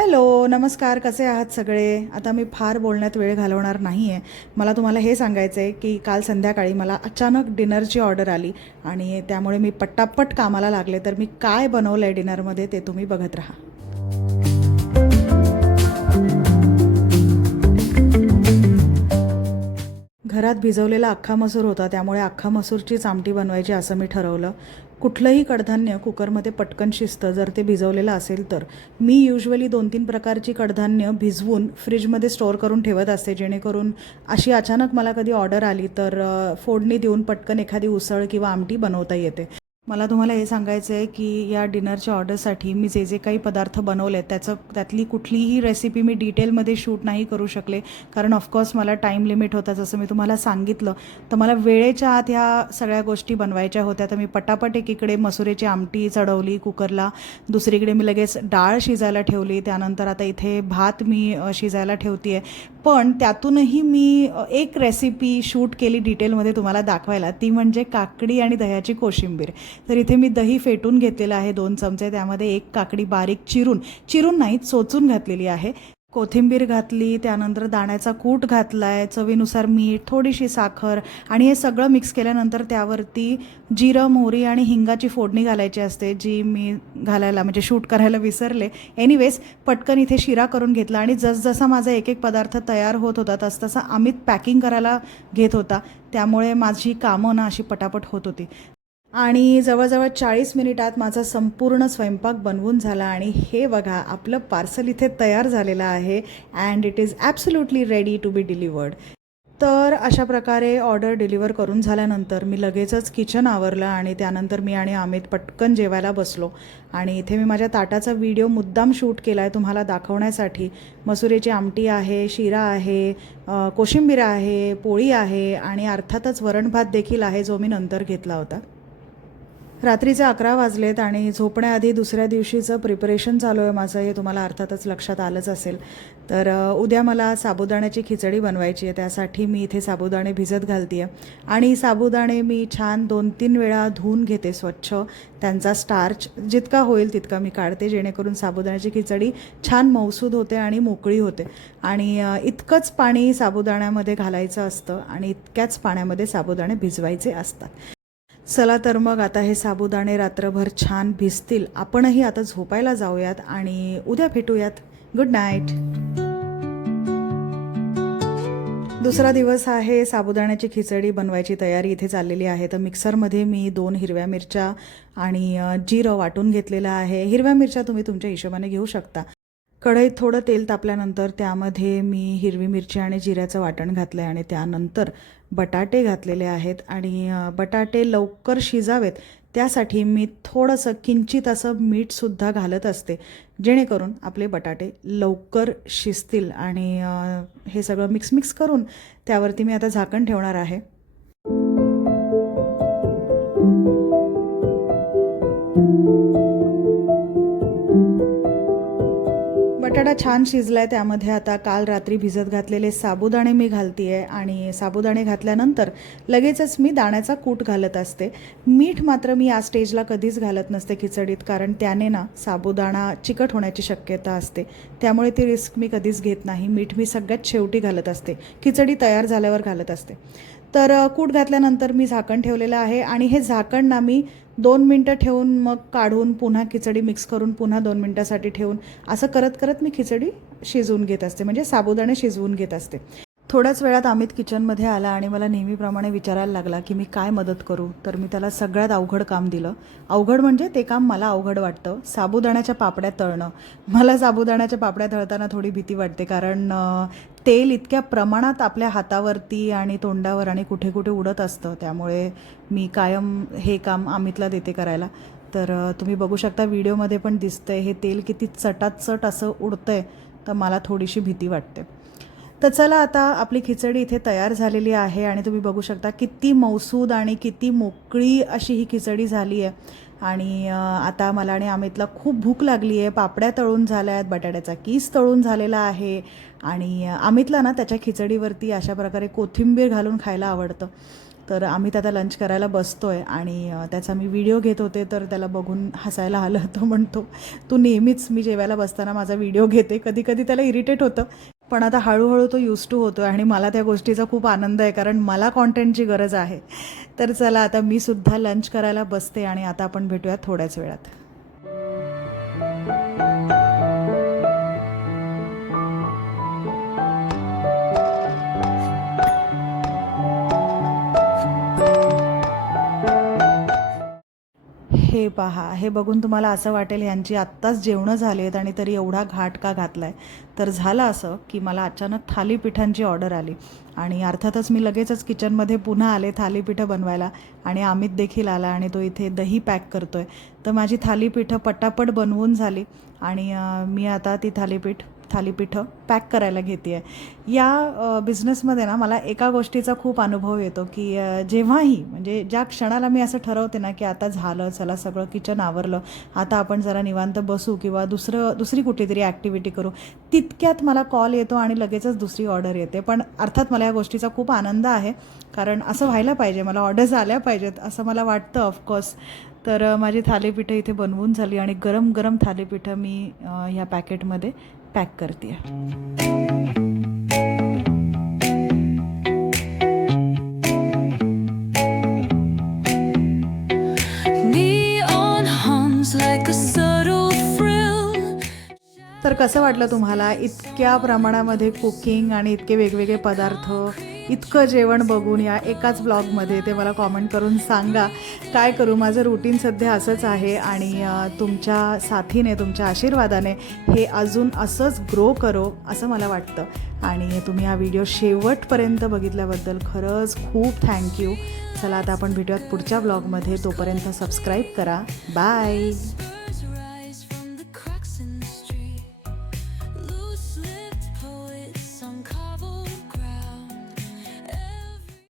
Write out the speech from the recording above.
Hello, नमस्कार. कसे आहात सगळे? आता मी फार बोलण्यात वेळ घालवणार नाही आहे. मला तुम्हाला हे सांगायचं आहे की काल संध्याकाळी मला अचानक डिनरची ऑर्डर आली आणि त्यामुळे मी पट्टापट कामाला लागले. तर मी काय बनवलं आहे डिनरमध्ये ते तुम्ही बघत राहा. घरात भिजवलेला अख्खा मसूर होता, त्यामुळे अख्खा मसूरचीच आमटी बनवायची असं मी ठरवलं. कुठलंही कडधान्य कुकरमध्ये पटकन शिजतं जर ते भिजवलेलं असेल तर. मी युजुअली 2-3 प्रकारची कडधान्य भिजवून फ्रीजमध्ये स्टोअर करून ठेवत असते, जेणेकरून अशी अचानक मला कधी ऑर्डर आली तर फोडणी देऊन पटकन एखादी उसळ किंवा आमटी बनवता येते. मला तुम्हाला हे सांगायचं आहे की या डिनरच्या ऑर्डरसाठी मी जे जे काही पदार्थ बनवले त्यातली कुठलीही रेसिपी मी डिटेलमध्ये शूट नाही करू शकले, कारण ऑफकोर्स मला टाईम लिमिट होता. जसं मी तुम्हाला सांगितलं, तर मला वेळेच्या आत ह्या सगळ्या गोष्टी बनवायच्या होत्या. तर मी पटापट एकीकडे मसुरेची आमटी चढवली कुकरला, दुसरीकडे मी लगेच डाळ शिजायला ठेवली, त्यानंतर आता इथे भात मी शिजायला ठेवते आहे. पण त्यातूनही मी एक रेसिपी शूट केली डिटेलमध्ये तुम्हाला दाखवायला, ती म्हणजे काकडी आणि दह्याची कोशिंबीर. तर इथे मी दही फेटून घेतलेलं आहे 2 चमचे, त्यामध्ये एक काकडी बारीक चिरून नाही चोचून घातलेली आहे, कोथिंबीर घातली, त्यानंतर दाण्याचा कूट घातला आहे, चवीनुसार मीठ, थोडीशी साखर आणि हे सगळं मिक्स केल्यानंतर त्यावरती जिरं, मोहरी आणि हिंगाची फोडणी घालायची असते, जी मी घालायला म्हणजे शूट करायला विसरले. एनिवेज पटकन इथे शिरा करून घेतला आणि जसजसा माझा एक एक पदार्थ तयार होत होता तसतसा अमित पॅकिंग करायला घेत होता, त्यामुळे माझी कामं ना अशी पटापट होत होती. आणि जवळजवळ 40 मिनिटात माझा संपूर्ण स्वयंपाक बनवून झाला आणि हे बघा आपलं पार्सल इथे तयार झालेलं आहे and it is absolutely ready to be delivered. तर अशा प्रकारे ऑर्डर डिलिव्हर करून झाल्यानंतर मी लगेचच किचन आवरलं आणि त्यानंतर मी आणि अमित पटकन जेवायला बसलो. आणि इथे मी माझ्या ताटाचा व्हिडिओ मुद्दाम शूट केला आहे तुम्हाला दाखवण्यासाठी. मसुरेची आमटी आहे, शिरा आहे, कोशिंबीर आहे, पोळी आहे आणि अर्थातच वरण भात देखील आहे, जो मी नंतर घेतला होता. रात्रीचे 11 वाजलेत आणि झोपण्याआधी दुसऱ्या दिवशीचं प्रिपरेशन चालू आहे माझं, हे तुम्हाला अर्थातच लक्षात आलंच असेल. तर उद्या मला साबुदाण्याची खिचडी बनवायची आहे, त्यासाठी मी इथे साबुदाणे भिजत घालते आहे. आणि साबुदाणे मी छान 2-3 वेळा धुवून घेते स्वच्छ. त्यांचा स्टार्च जितका होईल तितका मी काढते, जेणेकरून साबुदाण्याची खिचडी छान मौसूद होते आणि मोकळी होते. आणि इतकंच पाणी साबुदाण्यामध्ये घालायचं असतं आणि इतक्याच पाण्यामध्ये साबुदाणे भिजवायचे असतात. चला तर मग आता हे साबुदाणे रात्रभर छान भिजतील. आपणही आता झोपायला जाऊयात आणि उद्या भेटूयात. Good night. दुसरा दिवस आहे. साबुदाण्याची खिचडी बनवायची तयारी इथे चाललेली आहे. तर मिक्सरमध्ये मी 2 हिरव्या मिरच्या आणि जिरं वाटून घेतलेलं आहे. हिरव्या मिरच्या तुम्ही तुमच्या हिशोबाने घेऊ शकता. कढईत थोडं तेल तापल्यानंतर त्यामध्ये मी हिरवी मिरची आणि जिऱ्याचं वाटण घातलं आहे आणि त्यानंतर बटाटे घातलेले आहेत. आणि बटाटे लवकर शिजावेत त्यासाठी मी थोडंसं किंचित असं मीठसुद्धा घालत असते, जेणेकरून आपले बटाटे लवकर शिजतील. आणि हे सगळं मिक्स करून त्यावरती मी आता झाकण ठेवणार आहे. बटाटा छान शिजला आहे, त्यामध्ये आता काल रात्री भिजत घातलेले साबुदाणे मी घालते आहे. आणि साबुदाणे घातल्यानंतर लगेचच मी दाण्याचा कूट घालत असते. मीठ मात्र मी या स्टेजला कधीच घालत नसते खिचडीत, कारण त्याने ना साबुदाणा चिकट होण्याची शक्यता असते, त्यामुळे ती रिस्क मी कधीच घेत नाही. मीठ मी सगळ्यात शेवटी घालत असते, खिचडी तयार झाल्यावर घालत असते. तर कूट घातल्यानंतर मी झाकण ठेवलेलं आहे आणि हे झाकण ना मी 2 मिनटं ठेवून मग काढून पुन्हा खिचडी मिक्स करून पुन्हा 2 मिनटासाठी ठेवून असं करत करत मी खिचडी शिजवून घेत असते, म्हणजे साबुदाणे शिजवून घेत असते. थोड्याच वेळात अमित किचनमध्ये आला आणि मला नेहमीप्रमाणे विचारायला लागला की मी काय मदत करू. तर मी त्याला सगळ्यात अवघड काम दिलं. अवघड म्हणजे ते काम मला अवघड वाटतं, साबुदाण्याच्या पापड्या तळणं. मला साबुदाण्याच्या पापड्या तळताना थोडी भीती वाटते, कारण तेल इतक्या प्रमाणात आपल्या हातावरती आणि तोंडावर आणि कुठे कुठे उडत असतं, त्यामुळे मी कायम हे काम अमितला देते करायला. तर तुम्ही बघू शकता व्हिडिओमध्ये पण दिसतंय हे तेल किती चटाचट असं उडतं आहे, तर मला थोडीशी भीती वाटते. तर चला आता आपली खिचडी इथे तयार झालेली आहे आणि तुम्ही बघू शकता किती मौसूद आणि किती मोकळी अशी ही खिचडी झाली आहे. आणि आता मला आणि अमितला खूप भूक लागली आहे. पापड्या तळून झाल्या आहेत, बटाट्याचा कीस तळून झालेला आहे आणि अमितला ना त्याच्या खिचडीवरती अशा प्रकारे कोथिंबीर घालून खायला आवडतं. तर आम्ही आता लंच करायला बसतो आहे आणि त्याचा मी व्हिडिओ घेत होते तर त्याला बघून हसायला आलं. तो म्हणतो तू नेहमीच मी जेवायला बसताना माझा व्हिडिओ घेते. कधी कधी त्याला इरिटेट होतं, पण आता हळूहळू तो यूज टू होतो आहे आणि मला त्या गोष्टीचा खूप आनंद आहे, कारण मला कॉन्टेंटची गरज आहे. तर चला आता मी सुद्धा लंच करायला बसते आणि आता आपण भेटूया थोड्याच वेळात. हे पहा, हे बघून तुम्हाला असं वाटेल यांची आत्ताच जेवणं झाली आहेत आणि तरी एवढा घाट का घातला आहे. तर झालं असं की मला अचानक थालीपीठांची ऑर्डर आली आणि अर्थातच मी लगेचच किचनमध्ये पुन्हा आले थालीपीठं बनवायला आणि अमित देखील आला आणि तो इथे दही पॅक करतो आहे. तर माझी थालीपीठं पटापट बनवून झाली आणि मी आता ती थालीपीठं पॅक करायला घेते आहे. या बिझनेसमध्ये ना मला एका गोष्टीचा खूप अनुभव येतो की जेव्हाही म्हणजे ज्या क्षणाला मी असं ठरवते ना की आता झालं, चला सगळं किचन आवरलं, आता आपण जरा निवांत बसू किंवा दुसरी कुठली तरी ॲक्टिव्हिटी करू, तितक्यात मला कॉल येतो आणि लगेचच दुसरी ऑर्डर येते. पण अर्थात मला या गोष्टीचा खूप आनंद आहे, कारण असं व्हायला पाहिजे, मला ऑर्डर्स आल्या पाहिजेत असं मला वाटतं ऑफकोर्स. तर माझी थालीपीठं इथे बनवून झाली आणि गरम गरम थालीपीठं मी ह्या पॅकेटमध्ये पॅक करते आहे. तर कसं वाटलं तुम्हाला इतक्या प्रमाणामध्ये कुकिंग आणि इतके वेगवेगळे पदार्थ, इतकं जेवण बघून या एकाच ब्लॉगमध्ये? ते मला कॉमेंट करून सांगा. काय करू, माझं रुटीन सध्या असंच आहे आणि तुमच्या साथीने, तुमच्या आशीर्वादाने हे अजून असंच ग्रो करो असं मला वाटतं. आणि तुम्ही हा व्हिडिओ शेवटपर्यंत बघितल्याबद्दल खरंच खूप थँक्यू. चला आता आपण भेटूयात पुढच्या ब्लॉगमध्ये. तोपर्यंत सबस्क्राईब करा. बाय.